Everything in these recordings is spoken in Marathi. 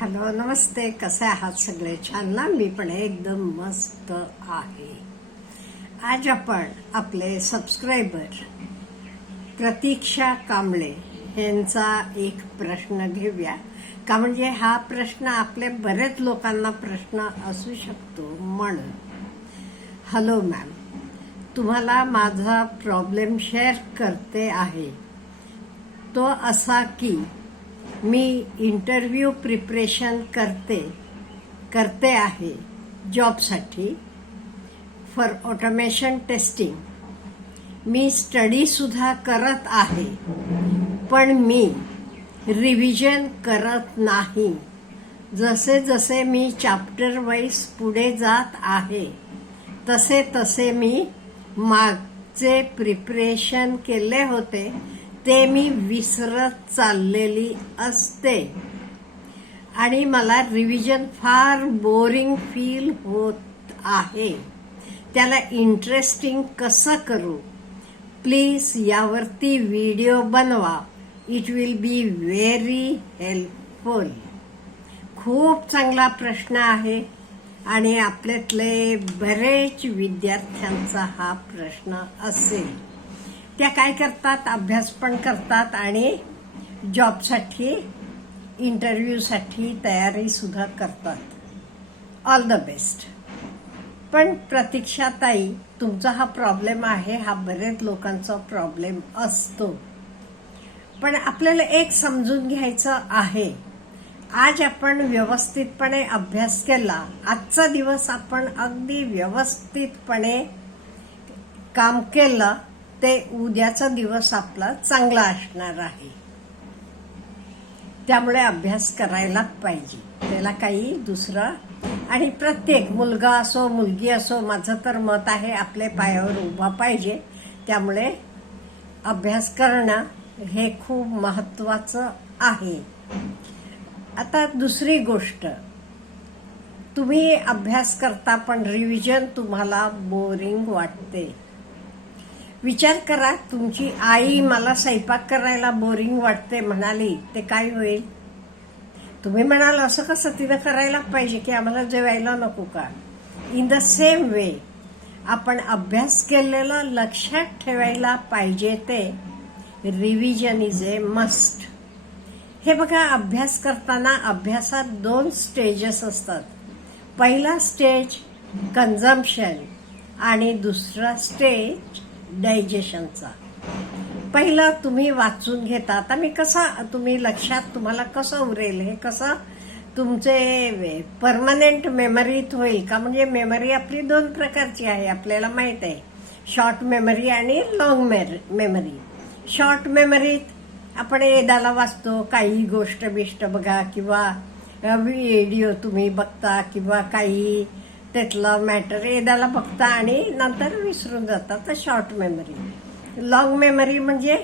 हॅलो नमस्ते. कसे आहात सगळे? छान ना? मी पण एकदम मस्त आहे. आज आपण आपले सबस्क्रायबर प्रतीक्षा कांबळे यांचा एक प्रश्न घेऊया. का म्हणजे हा प्रश्न आपले बरेच लोकांना प्रश्न असू शकतो म्हणून. हॅलो मॅम तुम्हाला माझा प्रॉब्लेम शेअर करते आहे. तो असा की मी इंटरव्ह्यू प्रिपरेशन करते करते आहे जॉबसाठी फॉर ऑटोमेशन टेस्टिंग मी स्टडीसुद्धा करत आहे पण मी रिव्हिजन करत नाही. जसे जसे मी चॅप्टर वाईज पुढे जात आहे तसे तसे मी मागचे प्रिपरेशन केले होते. ते मी विसरत चाललेली असते. आणि मला रिव्हिजन फार बोरिंग फील होत आहे. त्याला इंटरेस्टिंग कसं करू? प्लीज यावरती व्हिडिओ बनवा. It will be very helpful खूप चांगला प्रश्न आहे. आणि आपल्यातले बरेच विद्यार्थ्यांचा हा प्रश्न असेल. त्या काय करतात? अभ्यास पण करतात आणि जॉबसाठी इंटरव्ह्यूसाठी तयारीसुद्धा करतात. ऑल द बेस्ट पण प्रतीक्षाताई तुमचा हा प्रॉब्लेम आहे हा बरेच लोकांचा प्रॉब्लेम असतो. पण आपल्याला एक समजून घ्यायचं आहे. आज आपण व्यवस्थितपणे अभ्यास केला आजचा दिवस आपण अगदी व्यवस्थितपणे काम केलं ते उद्याचा दिवस आपला चांगला असणार आहे. त्यामुळे अभ्यास करायला पाहिजे. त्याला काही दुसरं आणि प्रत्येक मुलगा असो मुलगी असो माझं तर मत आहे आपल्या पायावर उभा पाहिजे. त्यामुळे अभ्यास करणं हे खूप महत्वाचं आहे. आता दुसरी गोष्ट. तुम्ही अभ्यास करता पण रिव्हिजन तुम्हाला बोरिंग वाटते. विचार करा तुमची आई मला स्वयंपाक करायला बोरिंग वाटते म्हणाली ते काय होईल? तुम्ही म्हणाल असं कसं तिनं करायला पाहिजे की आम्हाला जेवायला नको का? इन द सेम वे आपण अभ्यास केलेलं लक्षात ठेवायला पाहिजे ते. रिव्हिजन इज ए मस्ट हे बघा अभ्यास करताना अभ्यासात दोन स्टेजेस असतात. पहिला स्टेज कन्झम्पशन आणि दुसरा स्टेज डायजेशनचा. पहिलं तुम्ही वाचून घेता. आता मी कसा तुम्ही लक्षात तुम्हाला कसं उरेल? हे कसं तुमचे परमनंट मेमरीत होईल का? म्हणजे मेमरी आपली दोन प्रकारची आहे आपल्याला माहीत आहे. शॉर्ट मेमरी आणि लॉंग मेमरी शॉर्ट मेमरीत आपण एदाला वाचतो काही गोष्ट बिष्ट बघा किंवा व्हिडिओ तुम्ही बघता किंवा काही त्यातलं मॅटर येदाला बघता आणि नंतर विसरून जातात. तर शॉर्ट मेमरी लॉंग मेमरी म्हणजे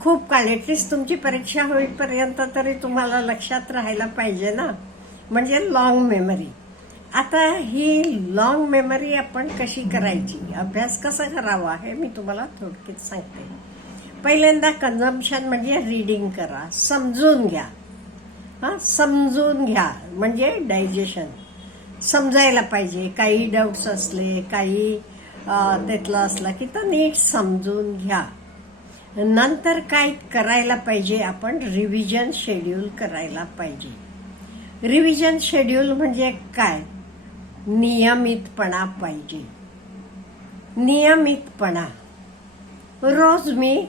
खूप काळ ॲटलिस्ट तुमची परीक्षा होईपर्यंत तरी तुम्हाला लक्षात राहायला पाहिजे ना. म्हणजे लॉंग मेमरी आता ही लॉंग मेमरी आपण कशी करायची? अभ्यास कसा करावा हे मी तुम्हाला थोडक्यात सांगते. पहिल्यांदा कन्झम्पशन म्हणजे रीडिंग करा समजून घ्या. हां समजून घ्या. म्हणजे डायजेशन समजायला पाहिजे. काही डाऊट्स असले काही त्यातलं असलं की तो नीट समजून घ्या. नंतर काय करायला पाहिजे आपण? रिव्हिजन शेड्यूल करायला पाहिजे. रिव्हिजन शेड्यूल म्हणजे काय? नियमितपणा पाहिजे. नियमितपणा. रोज मी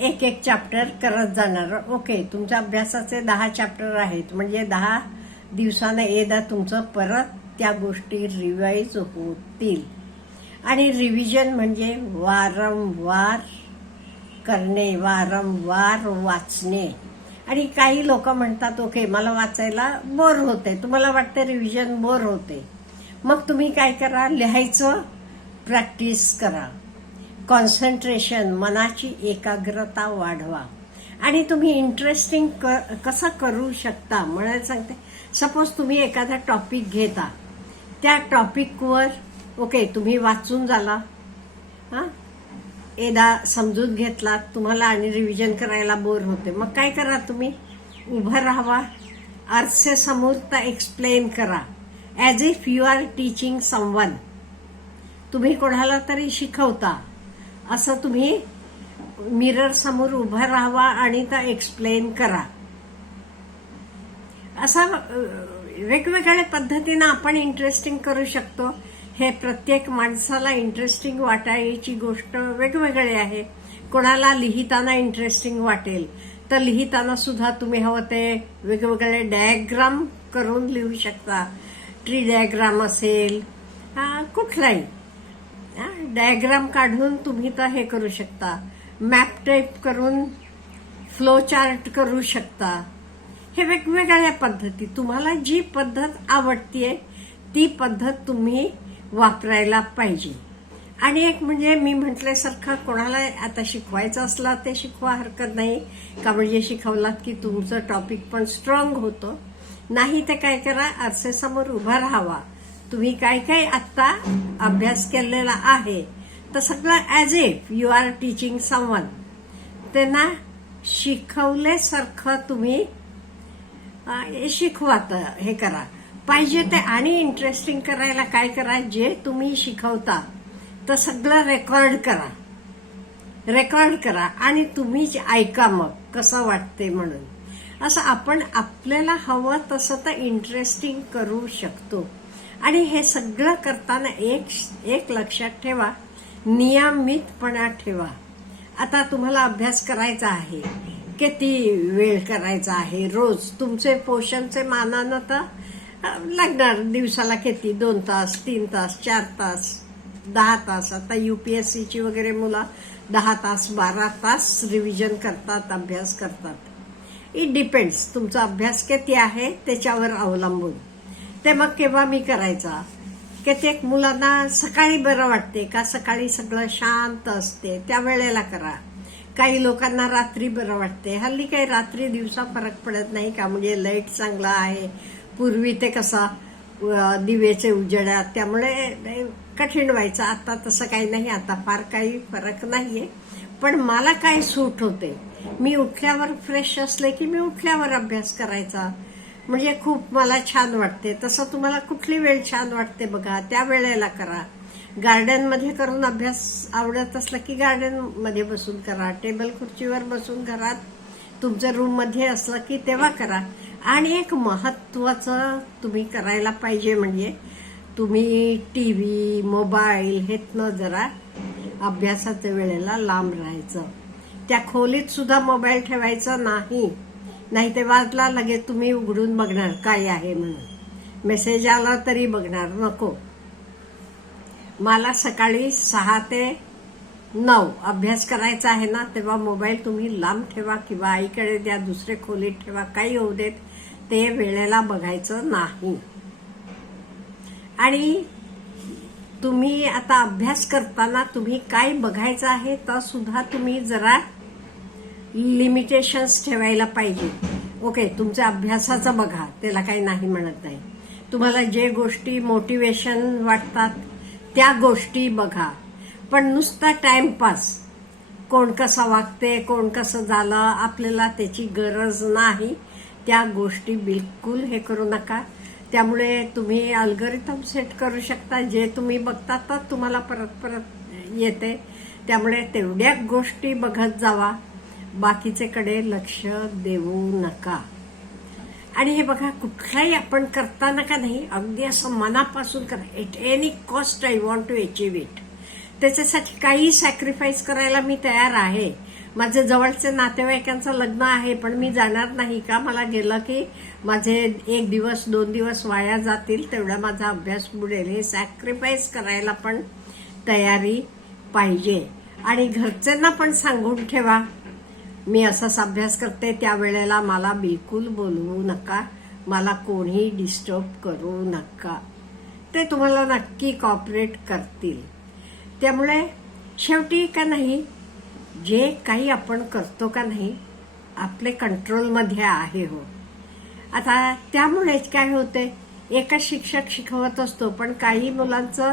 एक एक चॅप्टर करत जाणार. ओके तुमच्या अभ्यासाचे दहा चॅप्टर आहेत. म्हणजे दहा दिवसानं एकदा तुमचं परत त्या गोष्टी रिवाईज होतील. आणि रिव्हिजन म्हणजे वारंवार करणे वारंवार वाचणे. आणि काही लोक म्हणतात ओके मला वाचायला बोर होते तुम्हाला वाटतं रिव्हिजन बोर होते मग तुम्ही काय करा? लिहायचं प्रॅक्टिस करा. कॉन्सन्ट्रेशन मनाची एकाग्रता वाढवा. आणि तुम्ही इंटरेस्टिंग क कसं करू शकता? म्हणायला सांगते सपोज तुम्ही एखादा टॉपिक घेता. त्या टॉपिकवर ओके तुम्ही वाचून झाला. हां? एकदा समजून घेतला. तुम्हाला आणि रिव्हिजन करायला बोर होते. मग काय करा तुम्ही? उभं राहावा. आरसे समोर तर एक्सप्लेन करा. As if you are teaching someone तुम्ही कोणाला तरी शिकवता. असं तुम्ही मिरर समोर उभं राहावा आणि तर एक्सप्लेन करा. असा वेगवेगळ्या पद्धतीनं आपण इंटरेस्टिंग करू शकतो. हे प्रत्येक माणसाला इंटरेस्टिंग वाटायची गोष्ट वेगवेगळी आहे. कोणाला लिहिताना इंटरेस्टिंग वाटेल तर लिहिताना सुद्धा तुम्ही हवं ते वेगवेगळे डायग्राम करून लिहू शकता. ट्री डायग्राम असेल कुठलाही. डायग्राम काढून तुम्ही तर हे करू शकता. मॅप टाईप करून फ्लो चार्ट करू शकता. हे वेगवेगळ्या पद्धती. तुम्हाला जी पद्धत आवडतीये ती पद्धत तुम्ही वापरायला पाहिजे. आणि एक म्हणजे मी म्हटल्यासारखं कोणाला आता शिकवायचं असला ते शिकवा हरकत नाही. का म्हणजे शिकवलात की तुमचं टॉपिक पण स्ट्रॉंग होतं. नाही ते काय करा आरसेसमोर उभा राहावा. तुम्ही काय काय आत्ता अभ्यास केलेला आहे तर सगळं as if you are teaching someone त्यांना शिकवल्यासारखं तुम्ही शिकवा तर हे करा. पाहिजे ते आणि इंटरेस्टिंग करायला काय करा जे तुम्ही शिकवता तर सगळं रेकॉर्ड करा. रेकॉर्ड करा आणि तुम्हीच ऐका मग कसं वाटते म्हणून. असं आपण आपल्याला हवं तसं तर इंटरेस्टिंग करू शकतो. आणि हे सगळं करताना एक एक लक्षात ठेवा नियमितपणा ठेवा. आता तुम्हाला अभ्यास करायचा आहे. किती वेळ करायचा आहे रोज? तुमचे पोषणचे मानानं तर लागणार दिवसाला किती? दोन तास तीन तास चार तास दहा तास? आता यू पी एस सीची वगैरे मुलं दहा तास बारा तास रिव्हिजन करतात अभ्यास करतात. इट डिपेंड्स तुमचा अभ्यास किती आहे त्याच्यावर अवलंबून. ते मग केव्हा मी करायचा? कित्येक मुलांना सकाळी बरं वाटते का? सकाळी सगळं शांत असते. त्या वेळेला करा. काही लोकांना रात्री बरं वाटते हल्ली काही रात्री दिवसा फरक पडत नाही का? म्हणजे लाइट चांगला आहे. पूर्वी ते कसा अ, दिवेचे उजेडात त्यामुळे कठीण व्हायचं. आता तसं काही नाही. आता फार काही फरक नाही आहे पण मला काय सूट होते मी उठल्यावर फ्रेश असले की मी उठल्यावर अभ्यास करायचा. म्हणजे खूप मला छान वाटते तसं तुम्हाला कुठली वेळ छान वाटते बघा? त्या वेळेला करा. गार्डनमध्ये करून अभ्यास आवडत असला की गार्डनमध्ये बसून करा. टेबल खुर्चीवर बसून घरात तुमच्या रूममध्ये असलं की तेव्हा करा. आणि एक महत्त्वाचं तुम्ही करायला पाहिजे म्हणजे तुम्ही टी व्ही मोबाईल हेतनं जरा अभ्यासाच्या वेळेला लांब राहायचं. त्या खोलीत सुद्धा मोबाईल ठेवायचा नाही. नाही ते वाजला लगेच तुम्ही उघडून बघणार काय आहे म्हणून. मेसेज आला तरी बघणार. नको. मला सकाळी सहा ते नऊ अभ्यास करायचा आहे ना तेव्हा मोबाईल तुम्ही लांब ठेवा किंवा आईकडे द्या दुसरे खोलीत ठेवा काही होऊ देत ते वेळेला बघायचं नाही. आणि तुम्ही आता अभ्यास करताना तुम्ही काय बघायचं आहे तर सुद्धा तुम्ही जरा लिमिटेशन्स ठेवायला पाहिजे. ओके तुमच्या अभ्यासाचं बघा त्याला काही नाही म्हणत नाही तुम्हाला जे गोष्टी मोटिवेशन वाटतात त्या गोष्टी बघा. पण नुसता टाइमपास कोण कसं वागते कोण कसं झालं आपल्याला त्याची गरज नाही. त्या गोष्टी बिलकुल हे करू नका. त्यामुळे तुम्ही अल्गोरिथम सेट करू शकता. जे तुम्ही बघता तर तुम्हाला परत परत येते. त्यामुळे तेवढ्या गोष्टी बघत जावा. बाकीचेकडे लक्ष देऊ नका. आणि हे बघा कुठलाही आपण करताना का नाही अगदी असं मनापासून करा. At any cost I want to achieve it त्याच्यासाठी काही सॅक्रिफाईस करायला मी तयार आहे. माझे जवळचे नातेवाईकांचं लग्न आहे पण मी जाणार नाही का? मला गेलं की माझे एक दिवस दोन दिवस वाया जातील तेवढा माझा अभ्यास बुडेल. हे सॅक्रिफाईस करायला पण तयारी पाहिजे. आणि घरच्यांना पण सांगून ठेवा. मी असाच अभ्यास करते त्या वेळेला मला बिलकुल बोलवू नका. मला कोणी डिस्टर्ब करू नका. ते तुम्हाला नक्की कॉपरेट करतील. त्यामुळे शेवटी का नाही जे काही आपण करतो का नाही आपले कंट्रोलमध्ये आहे हो. आता त्यामुळेच काय होते एकच शिक्षक शिकवत असतो पण काही मुलांचं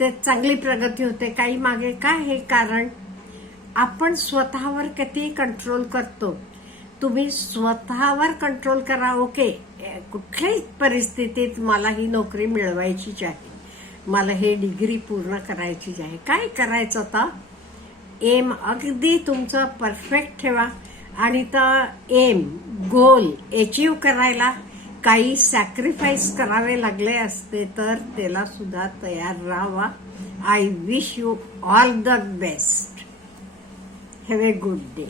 ते चांगली प्रगती होते काही मागे काय हे कारण आपण स्वतःवर किती कंट्रोल करतो? तुम्ही स्वतःवर कंट्रोल करा ओके कुठल्याही परिस्थितीत मला ही नोकरी मिळवायचीच आहे. मला हे डिग्री पूर्ण करायचीच आहे. काय करायचं आता? एम अगदी तुमचं परफेक्ट ठेवा. आणि तर एम गोल अचीव करायला काही सॅक्रिफाईस करावे लागले असते तर त्याला सुद्धा तयार राहावा. I wish you all the best have a good day